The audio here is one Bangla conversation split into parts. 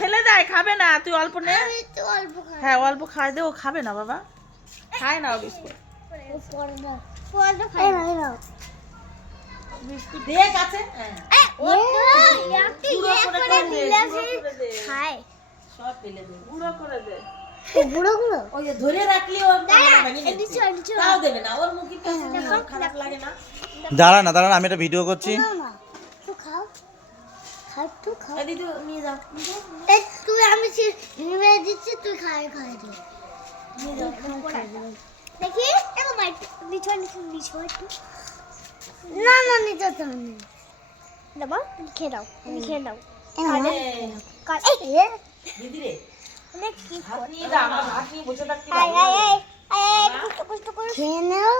ফেলে দেয় খাবে না তুই অল্প নে হ্যাঁ অল্প খাই দে ও খাবে না বাবা খায় না ও বিস্কুট বিস্কুট দিয়ে কাছে সব ফেলে দে গুঁড়ো করে দে ওই যে ধরে রাখলি ও তাও দেবে না ওর মুখে খারাপ লাগে না দাঁড়া না আমি একটা ভিডিও করছি দিদি নিয়ে যাও তুই আমি নিয়ে দিচ্ছি তুই খাই দেখি এগো মাই নিচে না নিচে তো নেই দাও খেয়ে দাও দিদি রে অনেক কি ভাত নিয়ে যা আমার ভাত নিয়ে বসে থাকতে কষ্ট করে খেয়ে নাও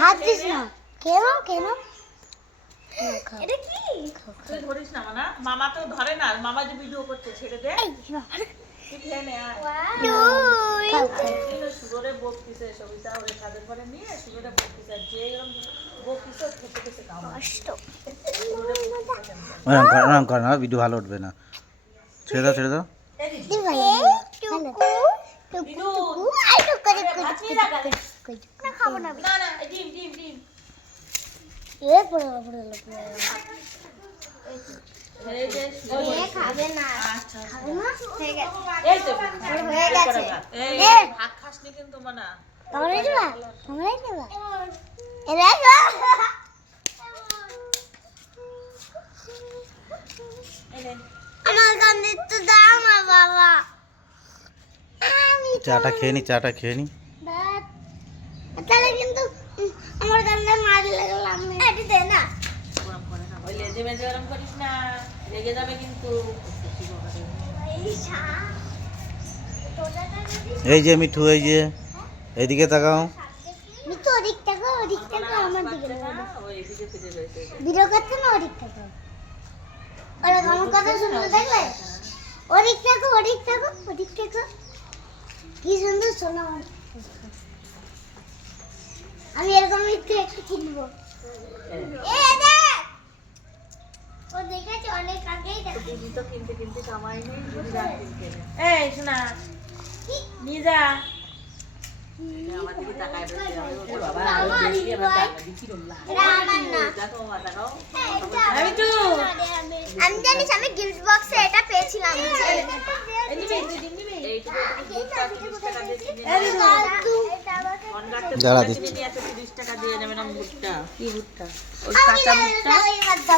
হাত দিস না খেয়ে নাও এটা কি তুই ধরিস না মানা মামা তো ধরে না মামা যে ভিডিও করতে ছেড়ে দে তুই খেয়ে নে সুগরে বকতিছে সবিতা ওরে ছাদের পরে নিয়ে সুগরে বকতিছে যে এরকম বকতিছে খেতে কষ্ট রাম কর না ভিডিও ভালো উঠবে না ছেড়ে দাও খাবো না ডিম খাবে না এই তো হয়ে গেছে ভাত খাসনি কিন্তু মানা আমার কান্দে তো দাও না বাবা চাটা খেয়ে নি তাহলে কিন্তু আমার কান্দে মার লাগলাম এটি দে না ওই লেজে মেজে গরম করিস না লেগে যাবে কিন্তু এই যে মিঠু এই যে এইদিকে তাকাও মিঠু ওদিক থেকে আমার দিকে ওই এদিকে ফিরে রয়েছে ভিডিও করতে না ওদিক থেকে ওরা আমার কথা শুনতে দেখলে ওদিক থেকে কি সুন্দর শোনা আমি এরকম একটু কিনবো ও দেখেছে অনেক আগেই দেখে দিদি তো কিনতে কামাই নেই দিদি রাত কিনতে এই শোনা নিয়ে যা আমার দিকে তাকায় বসে ওরে বাবা বেশি এবার দিদি কি রমলা দেখো মা দেখাও আমি তো আমি জানিস আমি গিফট বক্সে এটা পেয়েছিলাম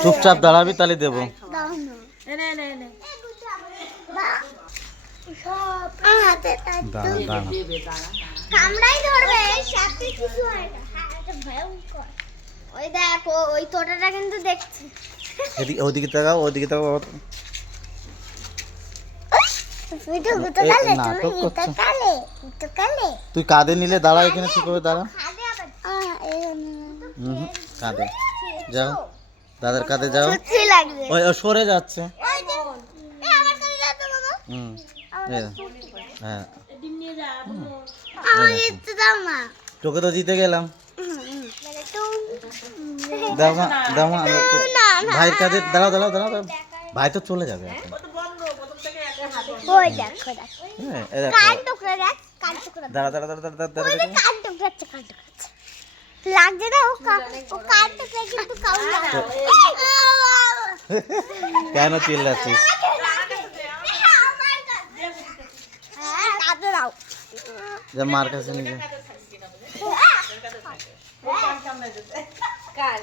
চুপচাপ দাঁড়াবি তাহলে দেবো কামড়াই ধরবে সাথে কিছু হয় না এটা ভয়ঙ্কর ওই দেখো ওই তোটাটা কিন্তু দেখছি ওদিকে তাকাও নাটক করছো। তুই কাঁধে নিলে দাঁড়া এখানে ঠিক করে দাঁড়া কাঁধে যাও দাদার কাঁধে যাও ওই সরে যাচ্ছে হ্যাঁ তোকে তো জিতে গেলাম দাও মা ভাইয়ের কাঁধে দাঁড়াও ভাই তো চলে যাবে এখন দাঁড়া লাগছে না ও কানটা কিন্তু কেন চিল্লাচ্ছিস যা মার কাছে নিয়ে কার